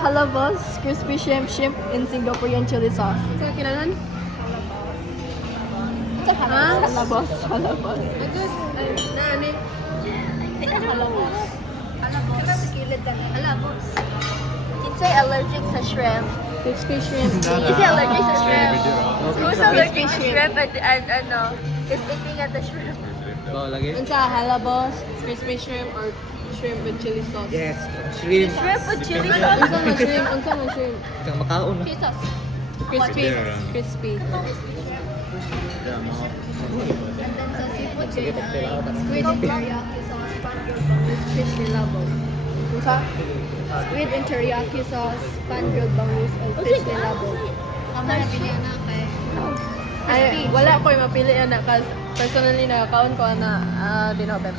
Halabos, crispy shrimp in Singaporean chili sauce. Sa kinalan? Halabos. Agad. Ay, nani? Halabos. Alabos. Kinsay allergic sa shrimp. Crispy shrimp. Is he allergic sa shrimp? Who's allergic to Crispy shrimp and ano, is eating at the shrimp? Lagi? Unsa halabos, crispy shrimp or shrimp with chili sauce? Yes, shrimp. Shrimp with chili sauce? Unsa man shrimp? Unsa man shrimp? Kang makaon na. Crispy. Crispy. And then sa seafood, squid and teriyaki sauce, With fish nilabog. Unsa? squid and teriyaki sauce, pan-grilled bangus, and fish nilabog. Tama na pili na kay. Ay, wala ko yung mapili ana kasi personally nakakaon ko na dinobet.